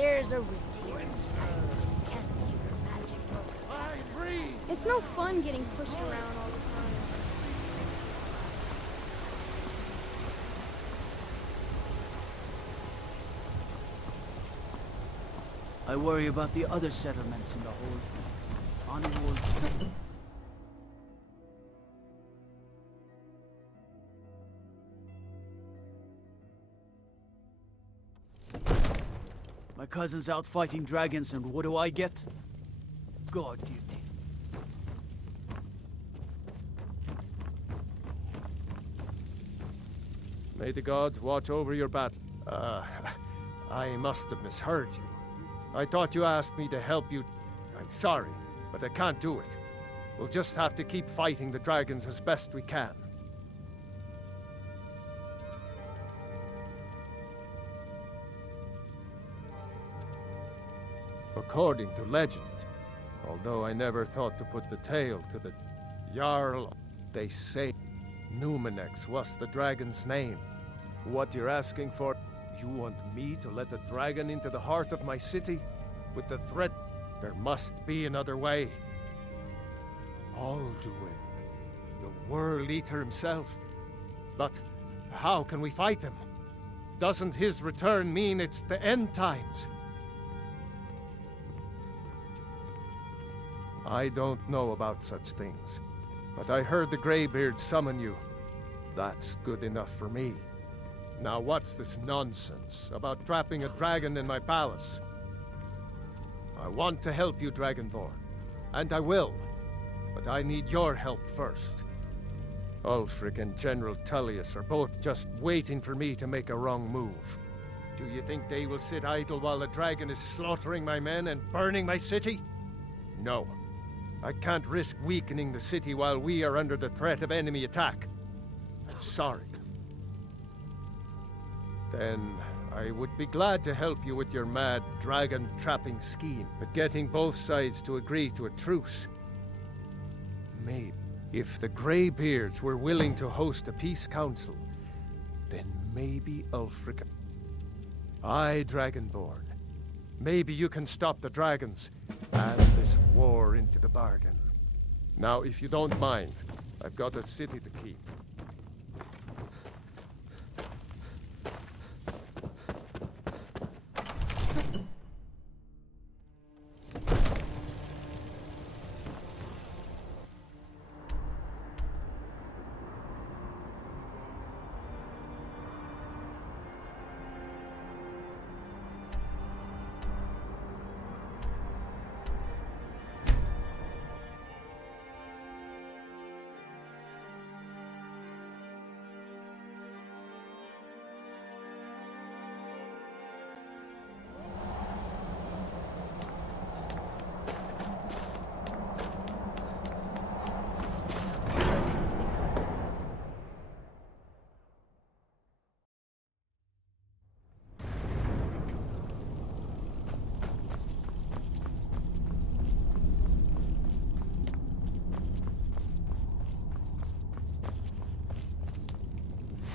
There's a root here in Skyrim. And pure magic will. It's no fun getting pushed around all the time. I worry about the other settlements in the whole unworld. My cousin's out fighting dragons, and what do I get? God duty. May the gods watch over your battle. I must have misheard you. I thought you asked me to help you. I'm sorry, but I can't do it. We'll just have to keep fighting the dragons as best we can. According to legend, although I never thought to put the tale to the Jarl, they say Numenex was the dragon's name. What you're asking for? You want me to let the dragon into the heart of my city? With the threat, there must be another way. Alduin, the World Eater himself. But how can we fight him? Doesn't his return mean it's the end times? I don't know about such things, but I heard the Greybeard summon you. That's good enough for me. Now what's this nonsense about trapping a dragon in my palace? I want to help you, Dragonborn, and I will, but I need your help first. Ulfric and General Tullius are both just waiting for me to make a wrong move. Do you think they will sit idle while the dragon is slaughtering my men and burning my city? No. I can't risk weakening the city while we are under the threat of enemy attack. I'm sorry. Then I would be glad to help you with your mad dragon-trapping scheme, but getting both sides to agree to a truce. Maybe. If the Greybeards were willing to host a peace council, then maybe Ulfric... Aye, Dragonborn. Maybe you can stop the dragons, and this war into the bargain. Now, if you don't mind, I've got a city to keep.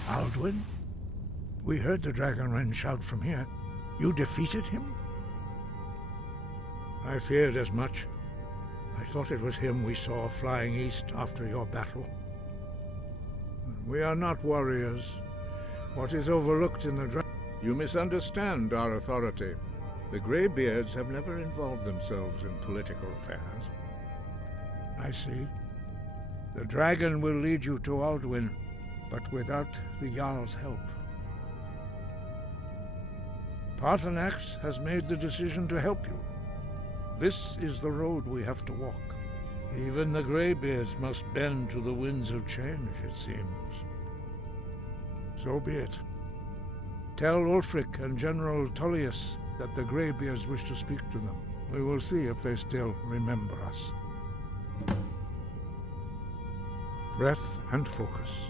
Alduin? We heard the Dragonren shout from here. You defeated him? I feared as much. I thought it was him we saw flying east after your battle. We are not warriors. What is overlooked in the You misunderstand our authority. The Greybeards have never involved themselves in political affairs. I see. The dragon will lead you to Alduin, but without the Jarl's help. Paarthurnax has made the decision to help you. This is the road we have to walk. Even the Greybeards must bend to the winds of change, it seems. So be it. Tell Ulfric and General Tullius that the Greybeards wish to speak to them. We will see if they still remember us. Breath and focus.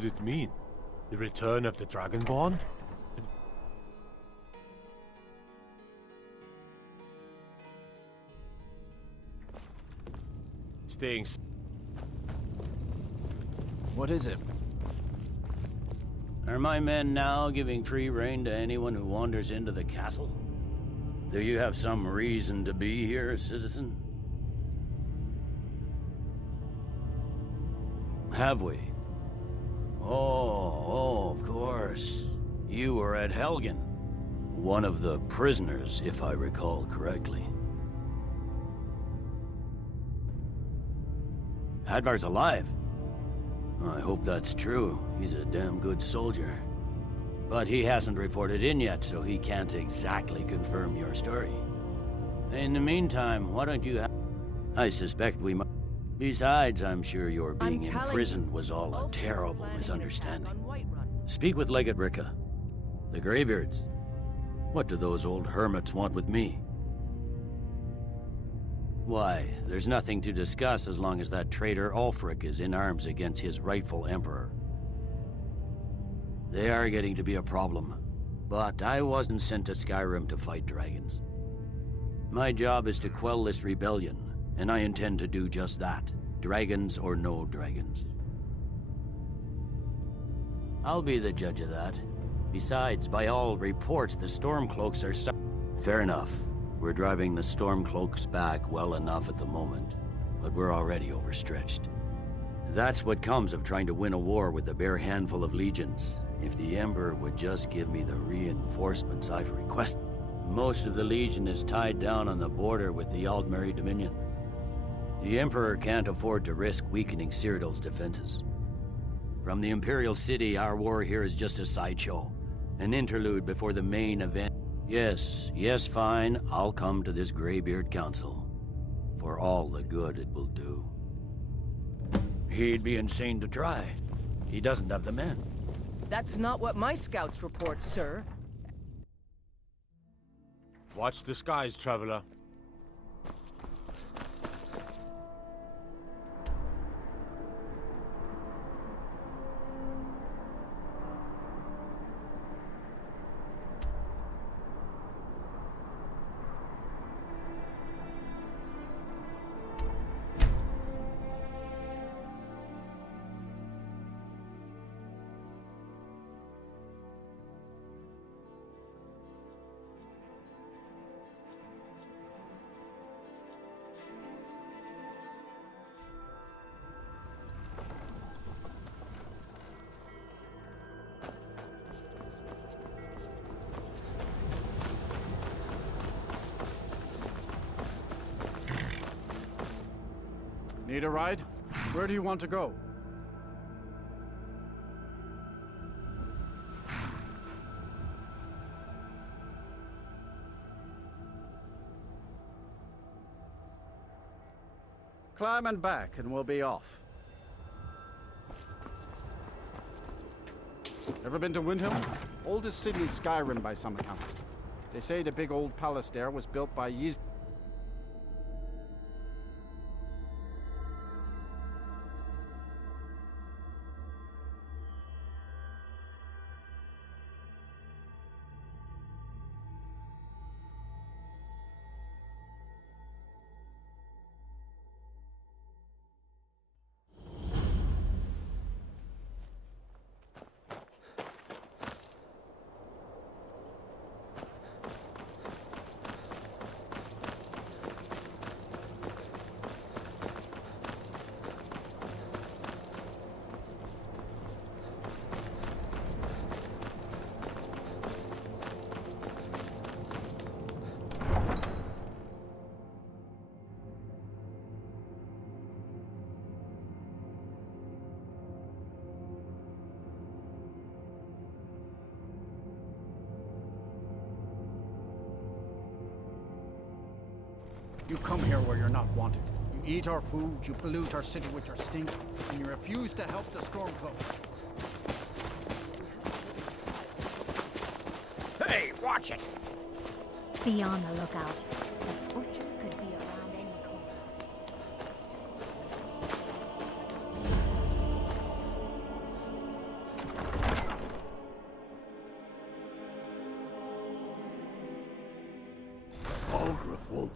could it mean? The return of the Dragonborn? Staying. What is it? Are my men now giving free rein to anyone who wanders into the castle? Do you have some reason to be here, citizen? Have we? Oh, of course. You were at Helgen. One of the prisoners, if I recall correctly. Hadvar's alive. I hope that's true. He's a damn good soldier. But he hasn't reported in yet, so he can't exactly confirm your story. In the meantime, why don't you I suspect we might... Besides, I'm sure your being in prison was all a terrible misunderstanding. Speak with Legate Ricka. The Greybeards. What do those old hermits want with me? Why, there's nothing to discuss as long as that traitor Ulfric is in arms against his rightful emperor. They are getting to be a problem, but I wasn't sent to Skyrim to fight dragons. My job is to quell this rebellion, and I intend to do just that, dragons or no dragons. I'll be the judge of that. Besides, by all reports, the Stormcloaks are Fair enough. We're driving the Stormcloaks back well enough at the moment, but we're already overstretched. That's what comes of trying to win a war with a bare handful of legions. If the Emperor would just give me the reinforcements I've requested. Most of the Legion is tied down on the border with the Aldmeri Dominion. The Emperor can't afford to risk weakening Cyrodiil's defenses. From the Imperial City, our war here is just a sideshow. An interlude before the main event. Yes, fine. I'll come to this Greybeard Council. For all the good it will do. He'd be insane to try. He doesn't have the men. That's not what my scouts report, sir. Watch the skies, traveler. Need a ride? Where do you want to go? Climb and back, and we'll be off. Ever been to Windhelm? Oldest city in Skyrim by some account. They say the big old palace there was built by Ys. You come here where you're not wanted. You eat our food, you pollute our city with your stink, and you refuse to help the Stormcloaks. Hey, watch it! Be on the lookout. The butcher could be around any corner.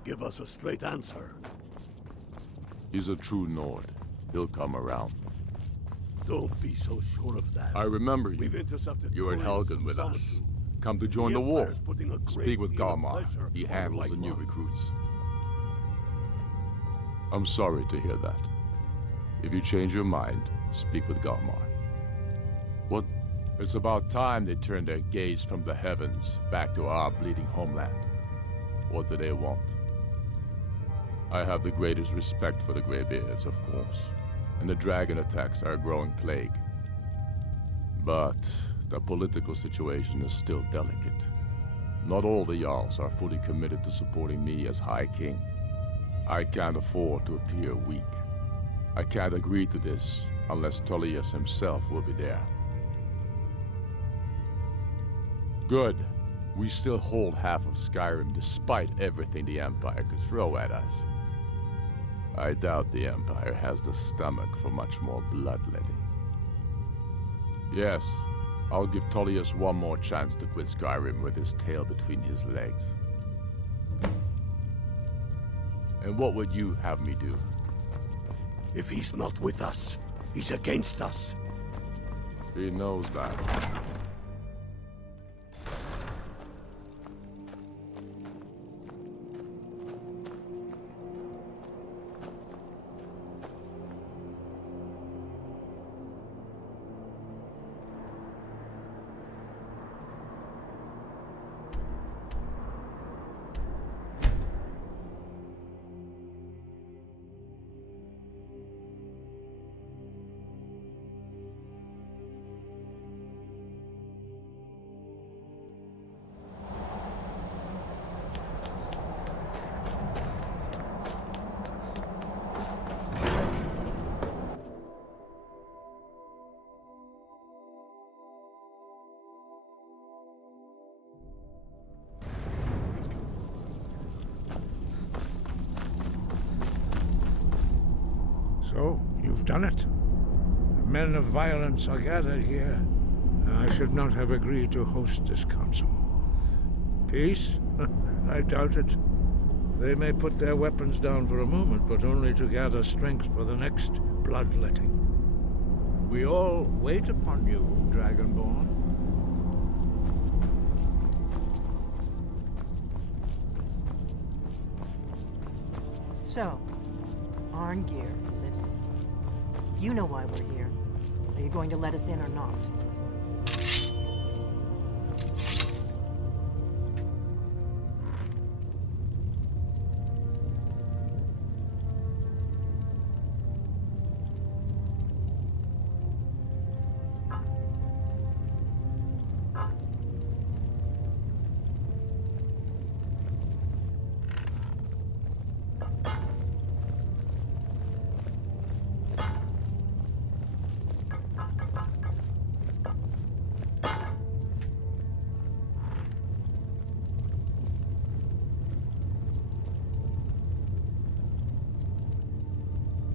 give us a straight answer. He's a true Nord. He'll come around. Don't be so sure of that. I remember you. We've intercepted You were in couriers Helgen from with us. Sonitu. Come to join the Empire's war. putting a great Speak with deal of Galmar. pressure He on handles the new Lightmark. recruits. I'm sorry to hear that. If you change your mind, speak with Galmar. What? It's about time they turned their gaze from the heavens back to our bleeding homeland. What do they want? I have the greatest respect for the Greybeards, of course, and the dragon attacks are a growing plague. But the political situation is still delicate. Not all the Jarls are fully committed to supporting me as High King. I can't afford to appear weak. I can't agree to this unless Tullius himself will be there. Good. We still hold half of Skyrim despite everything the Empire could throw at us. I doubt the Empire has the stomach for much more bloodletting. Yes, I'll give Tullius one more chance to quit Skyrim with his tail between his legs. And what would you have me do? If he's not with us, he's against us. He knows that. So, you've done it. The men of violence are gathered here. I should not have agreed to host this council. Peace? I doubt it. They may put their weapons down for a moment, but only to gather strength for the next bloodletting. We all wait upon you, Dragonborn. So, Arngeir, is it? You know why we're here. Are you going to let us in or not?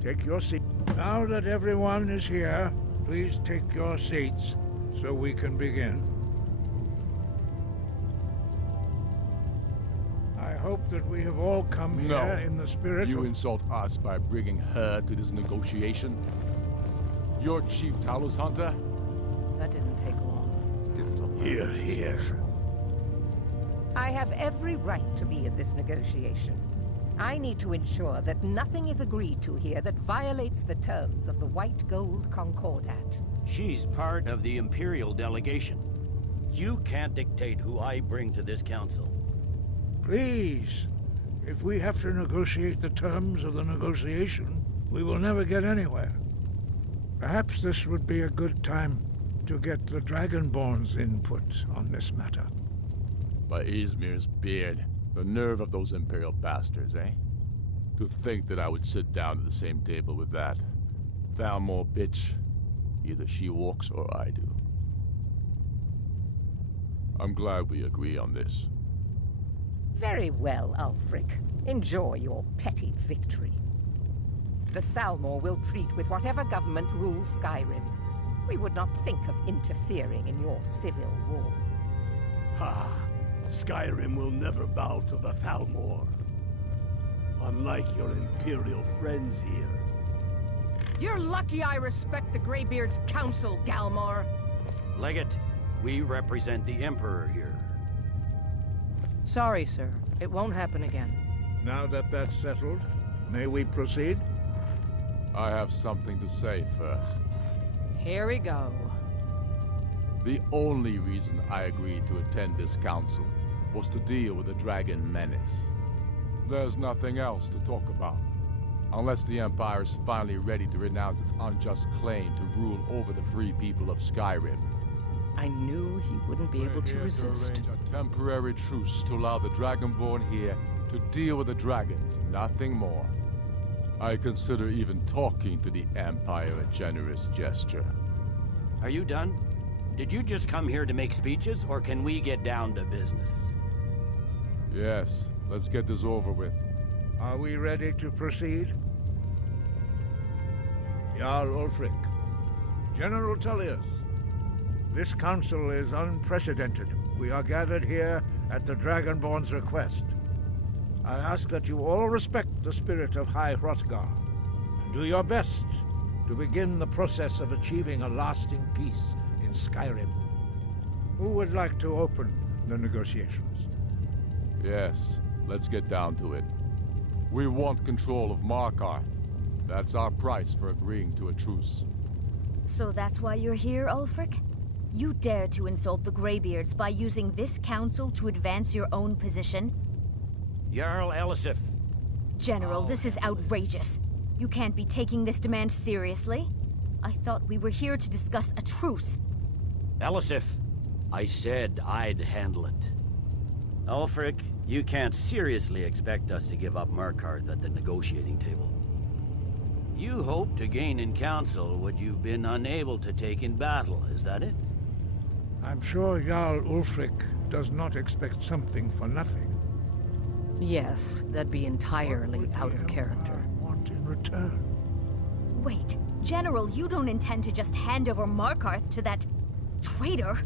Take your seat. Now that everyone is here, please take your seats so we can begin. I hope that we have all come here in the spirit You of... insult us by bringing her to this negotiation? You're Chief Talos Hunter? That didn't take long. Here, here. I have every right to be in this negotiation. I need to ensure that nothing is agreed to here that violates the terms of the White Gold Concordat. She's part of the Imperial delegation. You can't dictate who I bring to this council. Please, if we have to negotiate the terms of the negotiation, we will never get anywhere. Perhaps this would be a good time to get the Dragonborn's input on this matter. By Izmir's beard. The nerve of those Imperial bastards, eh? To think that I would sit down at the same table with that Thalmor bitch. Either she walks or I do. I'm glad we agree on this. Very well, Ulfric. Enjoy your petty victory. The Thalmor will treat with whatever government rules Skyrim. We would not think of interfering in your civil war. Ha! Skyrim will never bow to the Thalmor. Unlike your Imperial friends here. You're lucky I respect the Greybeard's counsel, Galmar. Legate, we represent the Emperor here. Sorry, sir. It won't happen again. Now that that's settled, may we proceed? I have something to say first. Here we go. The only reason I agreed to attend this council was to deal with the dragon menace. There's nothing else to talk about. Unless the Empire is finally ready to renounce its unjust claim to rule over the free people of Skyrim. I knew he wouldn't be able to resist. To arrange a temporary truce to allow the Dragonborn here to deal with the dragons, nothing more. I consider even talking to the Empire a generous gesture. Are you done? Did you just come here to make speeches, or can we get down to business? Yes, let's get this over with. Are we ready to proceed? Jarl Ulfric, General Tullius, this council is unprecedented. We are gathered here at the Dragonborn's request. I ask that you all respect the spirit of High Hrothgar, and do your best to begin the process of achieving a lasting peace in Skyrim. Who would like to open the negotiations? Yes, let's get down to it. We want control of Markarth. That's our price for agreeing to a truce. So that's why you're here, Ulfric? You dare to insult the Greybeards by using this council to advance your own position? Jarl Elisif. General, this is outrageous. You can't be taking this demand seriously. I thought we were here to discuss a truce. Elisif, I said I'd handle it. Ulfric, you can't seriously expect us to give up Markarth at the negotiating table. You hope to gain in council what you've been unable to take in battle, is that it? I'm sure Jarl Ulfric does not expect something for nothing. Yes, that'd be entirely out of character. Want in return? Wait, General, you don't intend to just hand over Markarth to that traitor?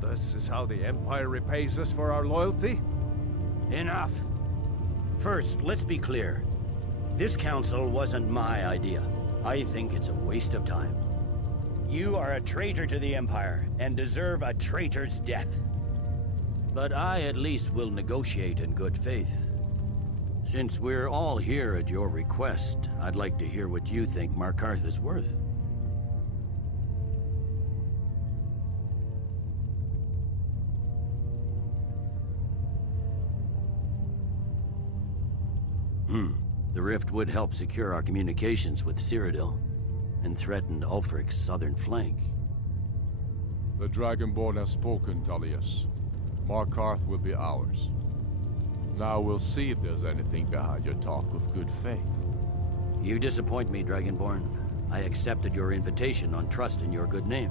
This is how the Empire repays us for our loyalty? Enough! First, let's be clear. This council wasn't my idea. I think it's a waste of time. You are a traitor to the Empire, and deserve a traitor's death. But I at least will negotiate in good faith. Since we're all here at your request, I'd like to hear what you think Markarth is worth. The rift would help secure our communications with Cyrodiil, and threatened Ulfric's southern flank. The Dragonborn has spoken, Tullius. Markarth will be ours. Now we'll see if there's anything behind your talk of good faith. You disappoint me, Dragonborn. I accepted your invitation on trust in your good name.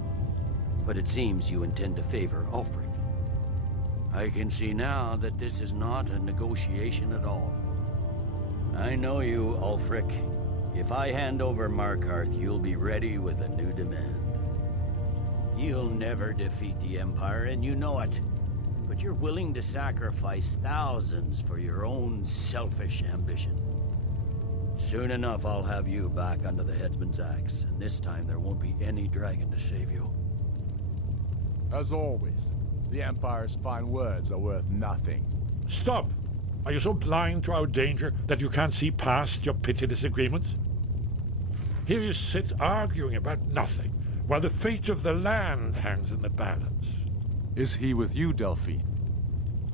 But it seems you intend to favor Ulfric. I can see now that this is not a negotiation at all. I know you, Ulfric. If I hand over Markarth, you'll be ready with a new demand. You'll never defeat the Empire, and you know it. But you're willing to sacrifice thousands for your own selfish ambition. Soon enough, I'll have you back under the headsman's axe, and this time there won't be any dragon to save you. As always, the Empire's fine words are worth nothing. Stop! Are you so blind to our danger that you can't see past your petty disagreements? Here you sit arguing about nothing, while the fate of the land hangs in the balance. Is he with you, Delphine?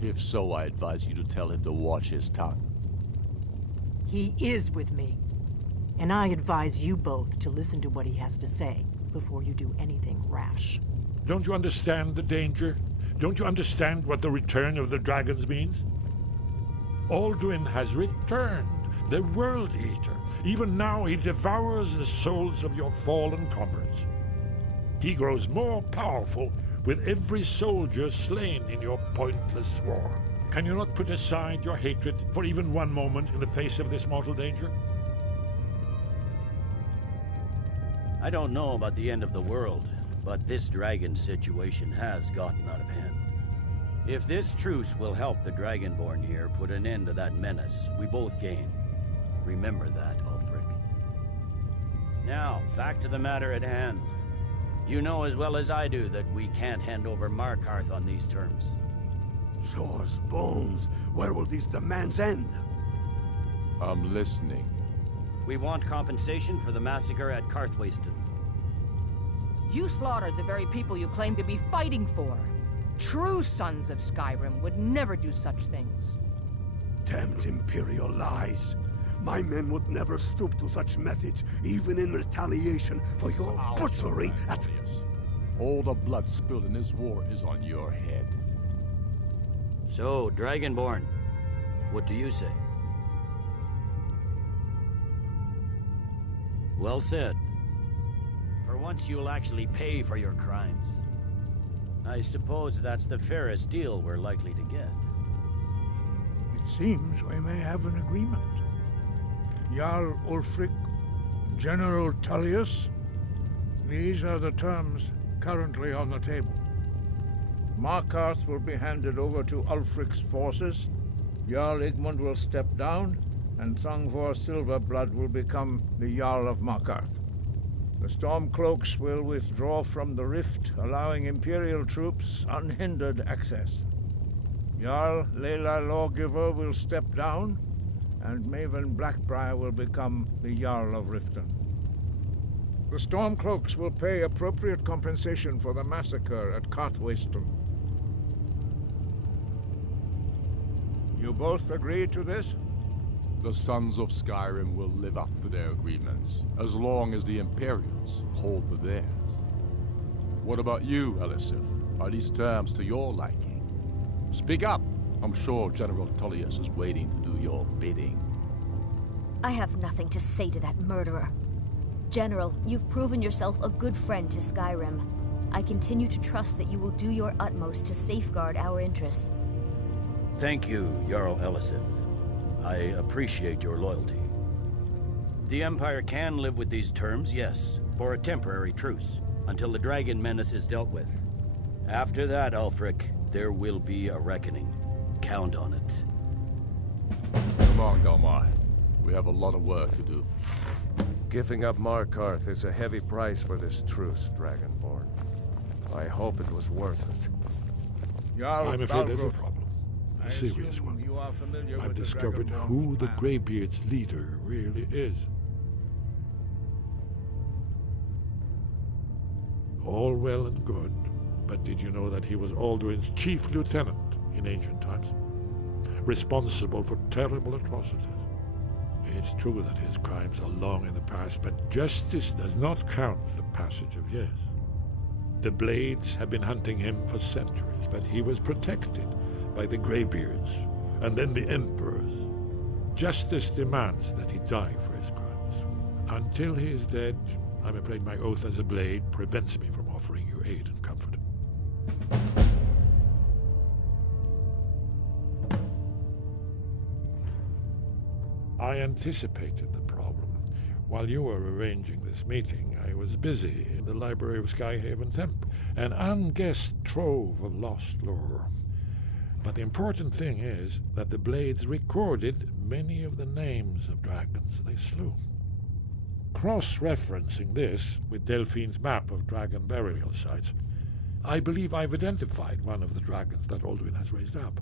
If so, I advise you to tell him to watch his tongue. He is with me. And I advise you both to listen to what he has to say before you do anything rash. Don't you understand the danger? Don't you understand what the return of the dragons means? Alduin has returned, the World Eater. Even now he devours the souls of your fallen comrades. He grows more powerful with every soldier slain in your pointless war. Can you not put aside your hatred for even one moment in the face of this mortal danger? I don't know about the end of the world, but this dragon situation has gotten out of hand. If this truce will help the Dragonborn here put an end to that menace, we both gain. Remember that, Ulfric. Now, back to the matter at hand. You know as well as I do that we can't hand over Markarth on these terms. Show us bones. Where will these demands end? I'm listening. We want compensation for the massacre at Karthwasten. You slaughtered the very people you claim to be fighting for. True sons of Skyrim would never do such things. Damned Imperial lies. My men would never stoop to such methods, even in retaliation for your butchery at... All the blood spilled in this war is on your head. So, Dragonborn, what do you say? Well said. For once you'll actually pay for your crimes. I suppose that's the fairest deal we're likely to get. It seems we may have an agreement. Jarl Ulfric, General Tullius, these are the terms currently on the table. Markarth will be handed over to Ulfric's forces, Jarl Igmund will step down, and Thongvor Silverblood will become the Jarl of Markarth. The Stormcloaks will withdraw from the rift, allowing Imperial troops unhindered access. Jarl Leila Lawgiver will step down, and Maven Blackbriar will become the Jarl of Riften. The Stormcloaks will pay appropriate compensation for the massacre at Karthwasten. You both agree to this? The Sons of Skyrim will live up to their agreements, as long as the Imperials hold to theirs. What about you, Elisif? Are these terms to your liking? Speak up! I'm sure General Tullius is waiting to do your bidding. I have nothing to say to that murderer. General, you've proven yourself a good friend to Skyrim. I continue to trust that you will do your utmost to safeguard our interests. Thank you, Jarl Elisif. I appreciate your loyalty. The Empire can live with these terms, yes, for a temporary truce, until the dragon menace is dealt with. After that, Ulfric, there will be a reckoning. Count on it. Come on, Galmar. We have a lot of work to do. Giving up Markarth is a heavy price for this truce, Dragonborn. I hope it was worth it. I'm afraid there's a problem. A serious one. I've discovered who the Greybeard's leader really is. All well and good, but did you know that he was Alduin's chief lieutenant in ancient times? Responsible for terrible atrocities. It's true that his crimes are long in the past, but justice does not count the passage of years. The Blades have been hunting him for centuries, but he was protected by the Greybeards, and then the Emperors. Justice demands that he die for his crimes. Until he is dead, I'm afraid my oath as a Blade prevents me from offering you aid and comfort. I anticipated the problem. While you were arranging this meeting, I was busy in the library of Skyhaven Temple, an unguessed trove of lost lore. But the important thing is that the Blades recorded many of the names of dragons they slew. Cross-referencing this with Delphine's map of dragon burial sites, I believe I've identified one of the dragons that Alduin has raised up.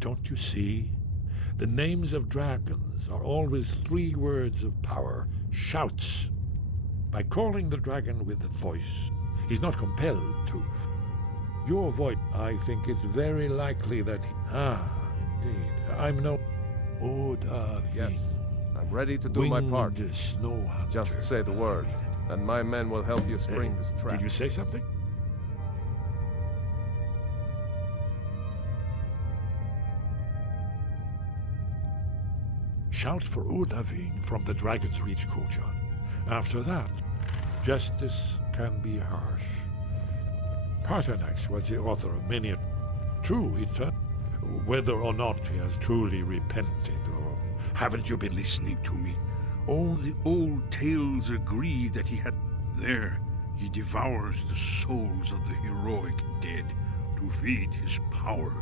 Don't you see? The names of dragons are always 3 words of power, shouts. By calling the dragon with the voice, he's not compelled to. Your voice, I think it's very likely that... indeed. I'm no... Yes, I'm ready to do my part. Snow hunter. Just say the word, and my men will help you spring this trap. Did you say something? Shout for Udavin from the Dragon's Reach courtyard. After that, justice can be harsh. Paternax was the author of many a... True, he turned... Whether or not he has truly repented, or... Haven't you been listening to me? All the old tales agree that he had... There, He devours the souls of the heroic dead to feed his power.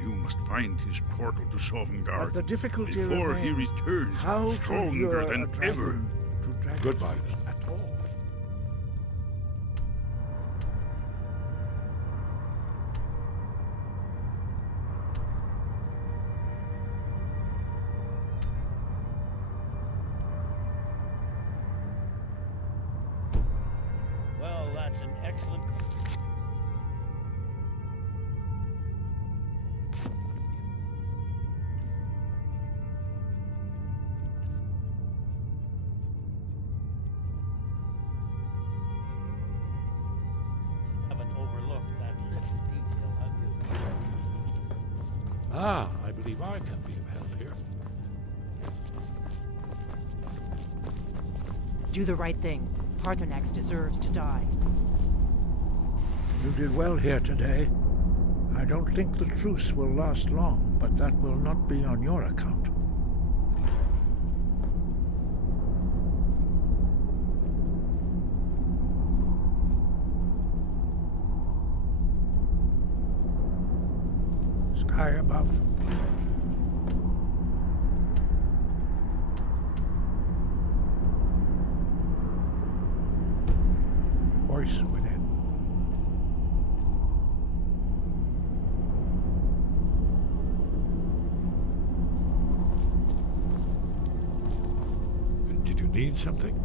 You must find his portal to Sovngarde But the difficulty before he remains, returns how to lure stronger a than dragon ever. to Dragon's Goodbye, Reach then. at all. Well, that's an excellent... Haven't overlooked that little detail, have you? Ah, I believe I can be of help here. Do the right thing. Parthenax deserves to die. You did well here today. I don't think the truce will last long, but that will not be on your account. Sky above. Voice within. Did you need something?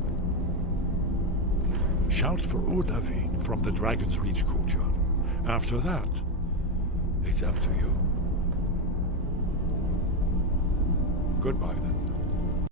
Shout for Odavine from the Dragon's Reach courtyard. After that, it's up to you. Goodbye, then.